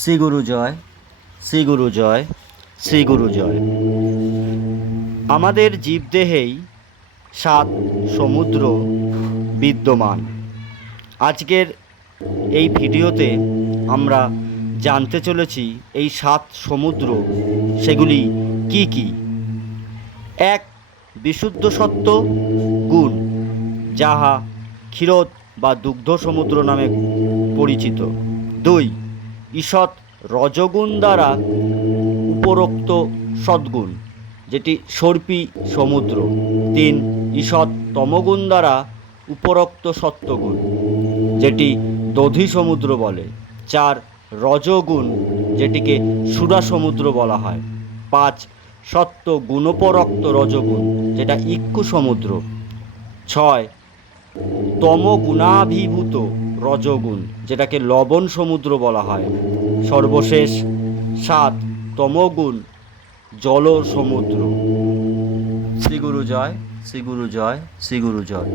শ্রী গুরু জয়, শ্রী গুরু জয়, শ্রী গুরু জয়। আমাদের জীবদেহেই 7 সমুদ্র বিদ্যমান। আজকের এই ভিডিওতে আমরা জানতে চলেছি এই 7 সমুদ্র সেগুলি কি কি। 1. বিশুদ্ধ সত্ত্ব গুণ, যাহা ক্ষীরোদ বা দুগ্ধ সমুদ্র নামে পরিচিত। 2. ঈষৎ রজগুণ দ্বারা উপরোক্ত সদ্গুণ, যেটি সর্পী সমুদ্র। 3. ঈষৎ তমগুণ দ্বারা উপরোক্ত সত্ত্বগুণ, যেটি দধি সমুদ্র বলে। 4. রজগুণ, যেটিকে সুরা সমুদ্র বলা হয়। 5. সত্ত্ব গুণোপরোক্ত রজগুণ, যেটা ইক্ষু সমুদ্র। 6. তমগুণাভিভূত রজগুণ, যেটাকে লবণ সমুদ্র বলা হয়। সর্বশেষ 7. তমগুণ জল সমুদ্র। শ্রী গুরু জয়, শ্রী গুরু জয়, শ্রী গুরু জয়।